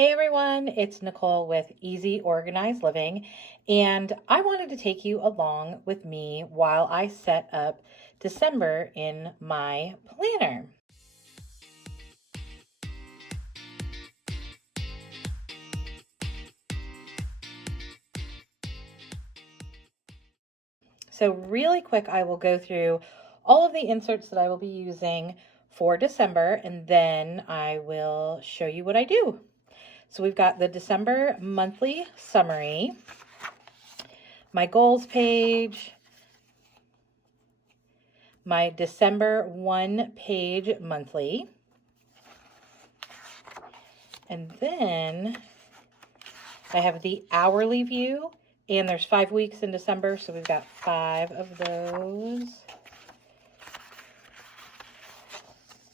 Hey everyone, it's Nicole with Easy Organized Living, and I wanted to take you along with me while I set up December in my planner. So really quick, I will go through all of the inserts that I will be using for December, and then I will show you what I do. So we've got the December monthly summary, my goals page, my December 1-page monthly, and then I have the hourly view, and there's 5 weeks in December, so we've got 5 of those.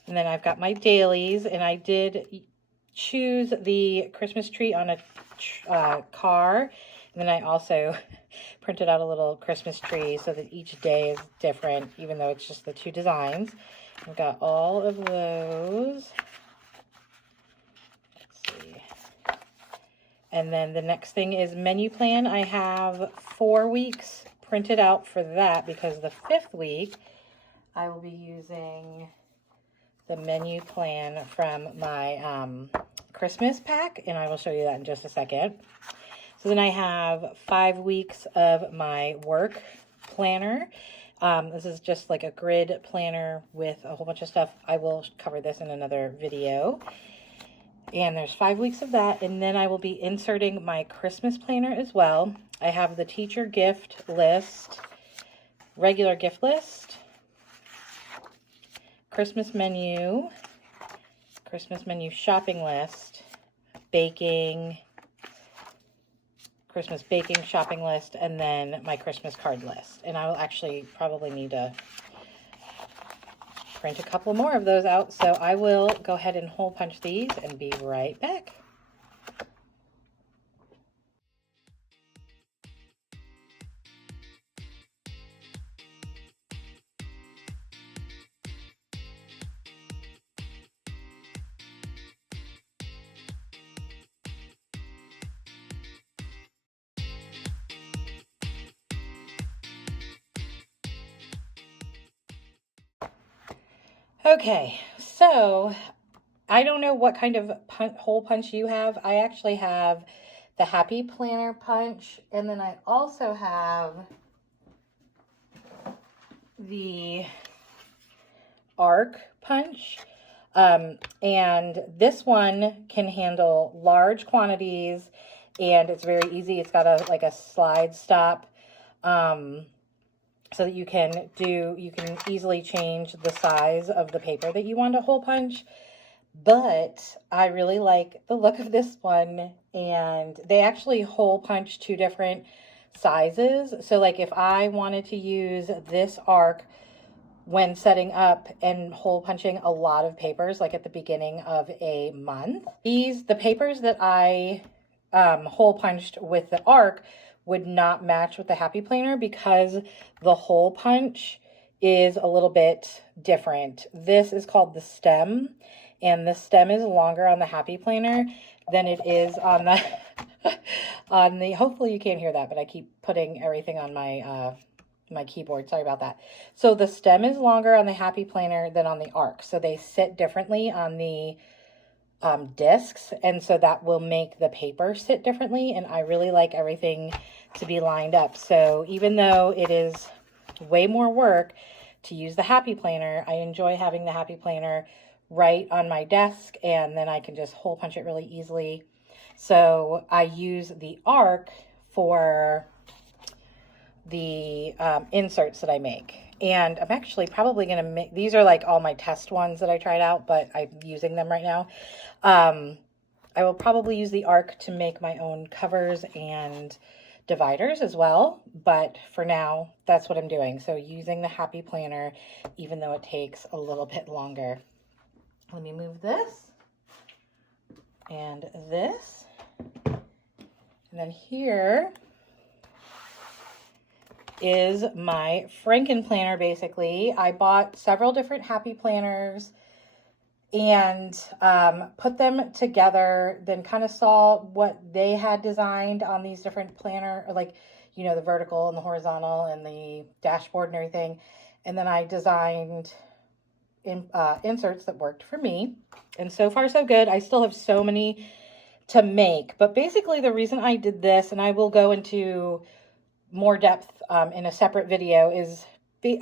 And then I've got my dailies, and I did choose the Christmas tree on a car. And then I also printed out a little Christmas tree so that each day is different, even though it's just the 2 designs. I've got all of those. Let's see. And then the next thing is menu plan. I have 4 weeks printed out for that because the 5th week I will be using the menu plan from my Christmas pack, and I will show you that in just a second. So then I have 5 weeks of my work planner. This is just like a grid planner with a whole bunch of stuff. I will cover this in another video. And there's 5 weeks of that, and then I will be inserting my Christmas planner as well. I have the teacher gift list, regular gift list, Christmas menu shopping list, baking, Christmas baking shopping list, and then my Christmas card list. And I will actually probably need to print a couple more of those out, so I will go ahead and hole punch these and be right back. Okay, so I don't know what kind of hole punch you have. I actually have the Happy Planner punch, and then I also have the arc punch. And this one can handle large quantities, and it's very easy. It's got a slide stop, so that you can easily change the size of the paper that you want to hole punch. But I really like the look of this one, and they actually hole punch 2 different sizes. So like if I wanted to use this arc when setting up and hole punching a lot of papers, like at the beginning of a month, the papers that I hole punched with the arc would not match with the Happy Planner because the hole punch is a little bit different. This is called the stem, and the stem is longer on the Happy Planner than it is on the hopefully you can't hear that, but I keep putting everything on my my keyboard. Sorry about that. So the stem is longer on the Happy Planner than on the arc. So they sit differently on the discs, and so that will make the paper sit differently, and I really like everything to be lined up. So even though it is way more work to use the Happy Planner, I enjoy having the Happy Planner right on my desk, and then I can just hole punch it really easily. So I use the arc for the inserts that I make. And I'm actually probably going to make, these are like all my test ones that I tried out, but I'm using them right now. I will probably use the arc to make my own covers and dividers as well, but for now, that's what I'm doing. So using the Happy Planner, even though it takes a little bit longer. Let me move this and this. And then here is my Franken Planner, basically. I bought several different Happy Planners, and put them together, then kind of saw what they had designed on these different planner, like, you know, the vertical and the horizontal and the dashboard and everything. And then I designed inserts that worked for me. And so far, so good. I still have so many to make. But basically, the reason I did this, and I will go into more depth in a separate video, is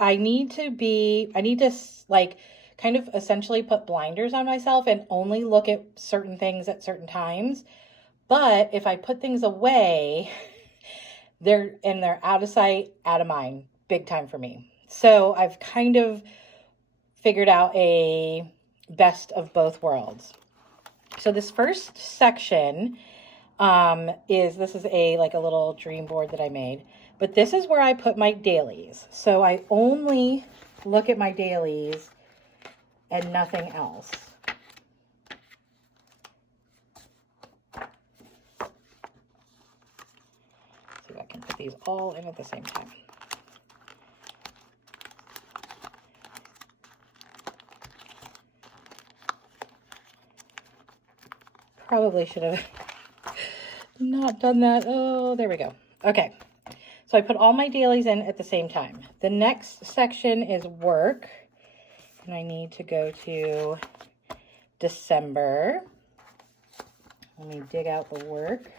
I need to like kind of essentially put blinders on myself and only look at certain things at certain times. But if I put things away, they're out of sight, out of mind, big time for me. So I've kind of figured out a best of both worlds. So this first section this is a little dream board that I made, but this is where I put my dailies. So I only look at my dailies and nothing else. See if I can put these all in at the same time. Probably should have not done that. Oh, there we go. Okay. So I put all my dailies in at the same time. The next section is work. And I need to go to December. Let me dig out the work.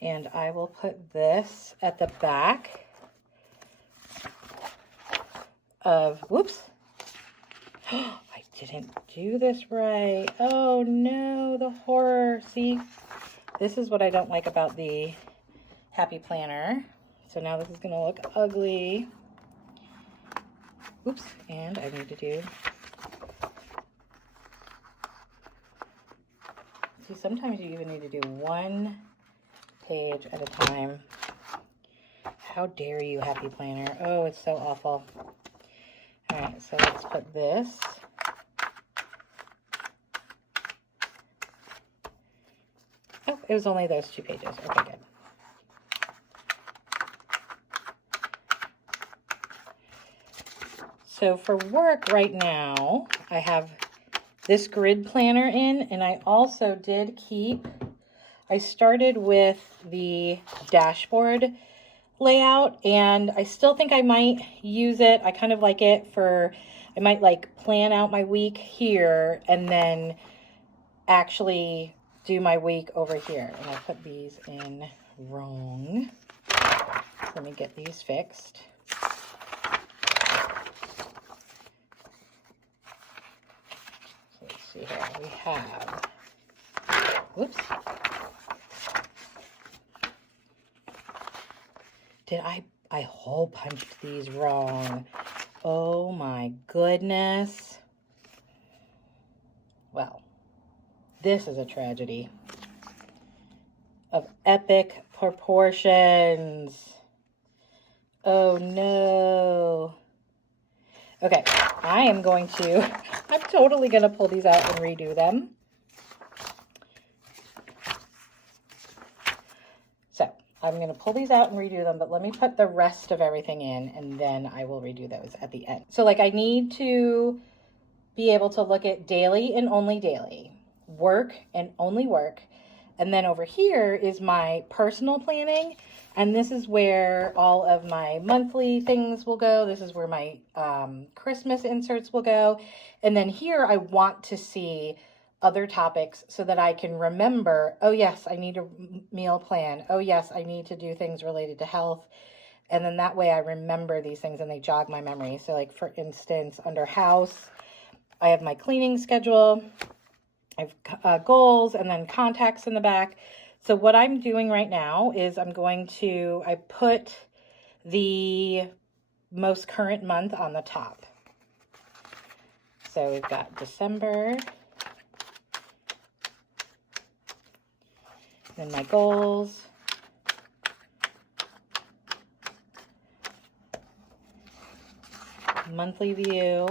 And I will put this at the back of, whoops, I didn't do this right. Oh no, the horror. See, this is what I don't like about the Happy Planner. So now this is going to look ugly. Oops, and I need to do, see, sometimes you even need to do one page at a time. How dare you, Happy Planner? Oh, it's so awful. All right, so let's put this. Oh, it was only those 2 pages. Okay, good. So for work right now, I have this grid planner in, and I also did keep, I started with the dashboard layout, and I still think I might use it. I kind of like it for, I might like plan out my week here and then actually do my week over here. And I put these in wrong. Let me get these fixed. So let's see here. We have, whoops. Did I hole punched these wrong? Oh my goodness. Well, this is a tragedy of epic proportions. Oh no. Okay, I'm totally going to pull these out and redo them. So I'm going to pull these out and redo them, but let me put the rest of everything in and then I will redo those at the end. So I need to be able to look at daily and only daily, work and only work. And then over here is my personal planning. And this is where all of my monthly things will go. This is where my Christmas inserts will go. And then here I want to see other topics so that I can remember, oh yes, I need a meal plan. Oh yes, I need to do things related to health. And then that way I remember these things and they jog my memory. So for instance, under house, I have my cleaning schedule. I have goals and then contacts in the back. So what I'm doing right now is I put the most current month on the top. So we've got December. Then my goals. Monthly view.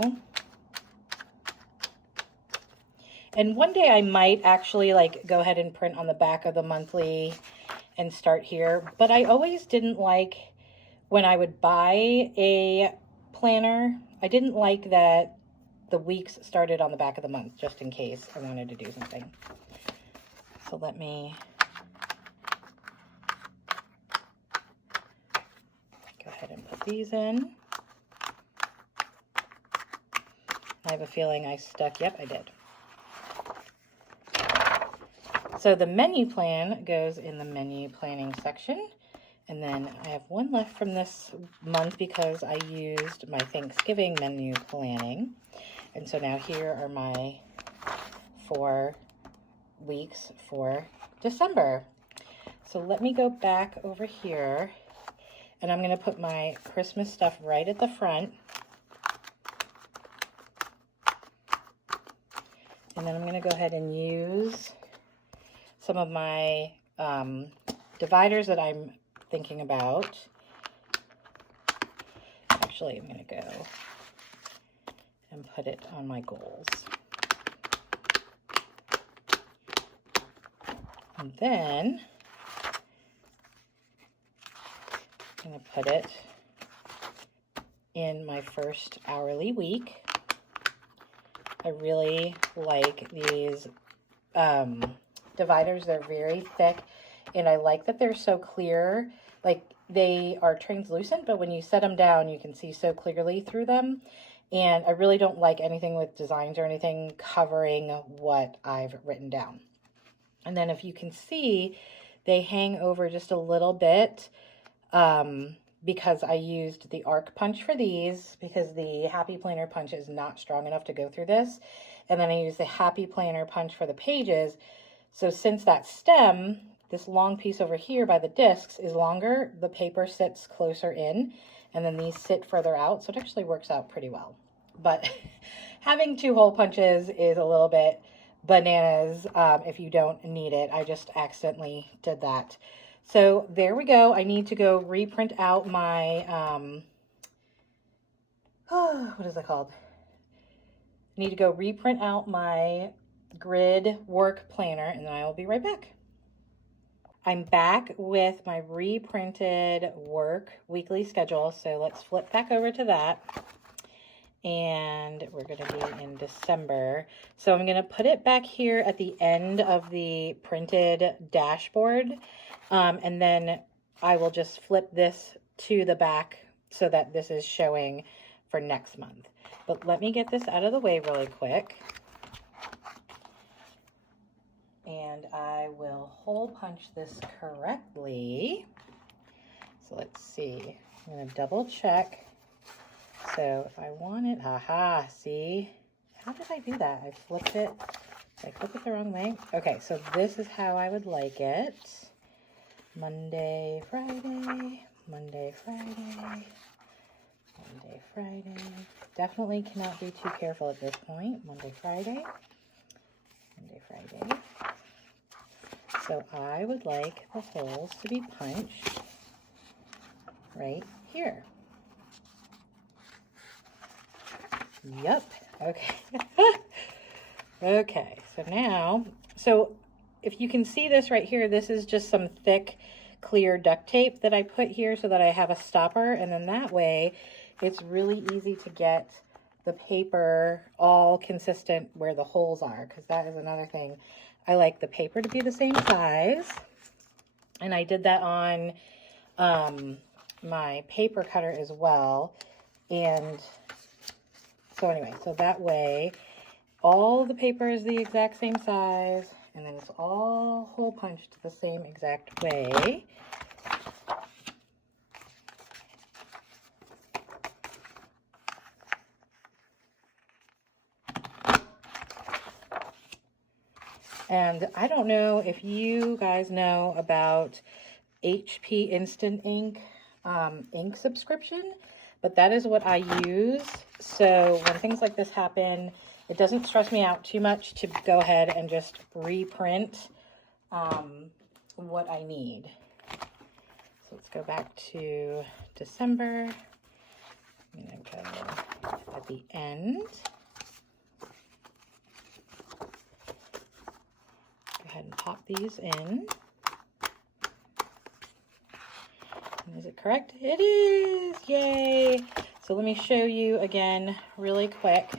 And one day I might actually go ahead and print on the back of the monthly and start here. But I always didn't like when I would buy a planner, I didn't like that the weeks started on the back of the month, just in case I wanted to do something. So let me go ahead and put these in. I have a feeling I stuck, yep, I did. So the menu plan goes in the menu planning section. And then I have one left from this month because I used my Thanksgiving menu planning. And so now here are my 4 weeks for December. So let me go back over here, and I'm going to put my Christmas stuff right at the front. And then I'm going to go ahead and use some of my dividers that I'm thinking about. Actually, I'm going to go and put it on my goals. And then I'm going to put it in my first hourly week. I really like these dividers. They're very thick, and I like that they're so clear. Like, they are translucent, but when you set them down, you can see so clearly through them. And I really don't like anything with designs or anything covering what I've written down. And then if you can see, they hang over just a little bit because I used the arc punch for these, because the Happy Planner punch is not strong enough to go through this. And then I used the Happy Planner punch for the pages. So since that stem, this long piece over here by the discs is longer, the paper sits closer in, and then these sit further out. So it actually works out pretty well. But having 2 hole punches is a little bit bananas if you don't need it. I just accidentally did that. So there we go. I need to go reprint out my, what is it called? I need to go reprint out my grid work planner, and then I will be right back. I'm back with my reprinted work weekly schedule. So let's flip back over to that. And we're going to be in December. So I'm going to put it back here at the end of the printed dashboard. And then I will just flip this to the back so that this is showing for next month. But let me get this out of the way really quick. And I will hole punch this correctly. So let's see. I'm going to double check. So if I want it, haha, see? How did I do that? I flipped it. Did I flip it the wrong way? Okay, so this is how I would like it. Monday, Friday, Monday, Friday, Monday, Friday. Definitely cannot be too careful at this point. Monday, Friday, Monday, Friday. So I would like the holes to be punched right here. Yep. Okay. Okay. So now, if you can see this right here, this is just some thick, clear duct tape that I put here so that I have a stopper. And then that way, it's really easy to get the paper all consistent where the holes are, because that is another thing. I like the paper to be the same size. And I did that on my paper cutter as well. And so anyway, so that way, all the paper is the exact same size, and then it's all hole punched the same exact way. And I don't know if you guys know about HP Instant Ink ink subscription, but that is what I use. So when things like this happen, it doesn't stress me out too much to go ahead and just reprint what I need. So let's go back to December. I'm going to go at the end. Go ahead and pop these in. And is it correct? It is. Yay. So let me show you again really quick.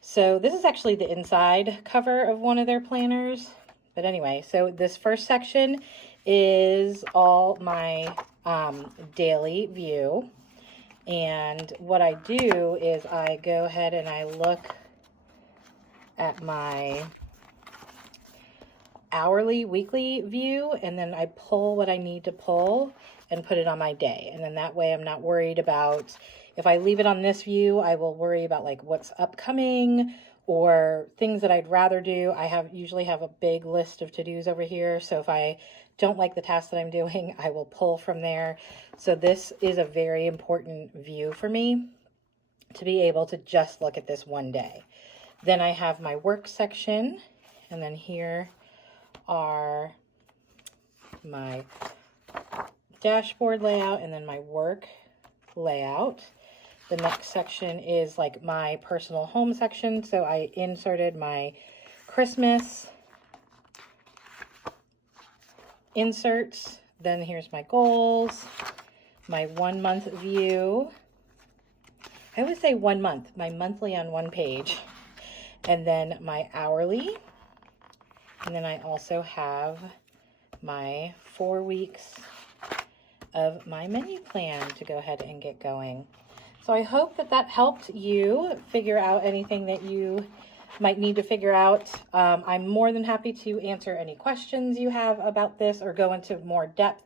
So this is actually the inside cover of one of their planners. But anyway, so this first section is all my daily view. And what I do is I go ahead and I look at my hourly, weekly view, and then I pull what I need to pull and put it on my day. And then that way I'm not worried about, if I leave it on this view, I will worry about like what's upcoming or things that I'd rather do. I usually have a big list of to-dos over here. So if I don't like the task that I'm doing, I will pull from there. So this is a very important view for me to be able to just look at this one day. Then I have my work section, and then here are my dashboard layout and then my work layout. The next section is like my personal home section. So I inserted my Christmas inserts. Then here's my goals, my 1 month view. I always say 1 month, my monthly on one page. And then my hourly. And then I also have my 4 weeks of my menu plan to go ahead and get going. So I hope that that helped you figure out anything that you might need to figure out. I'm more than happy to answer any questions you have about this or go into more depth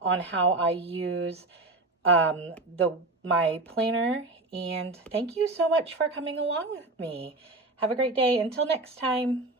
on how I use my planner. And thank you so much for coming along with me. Have a great day. Until next time.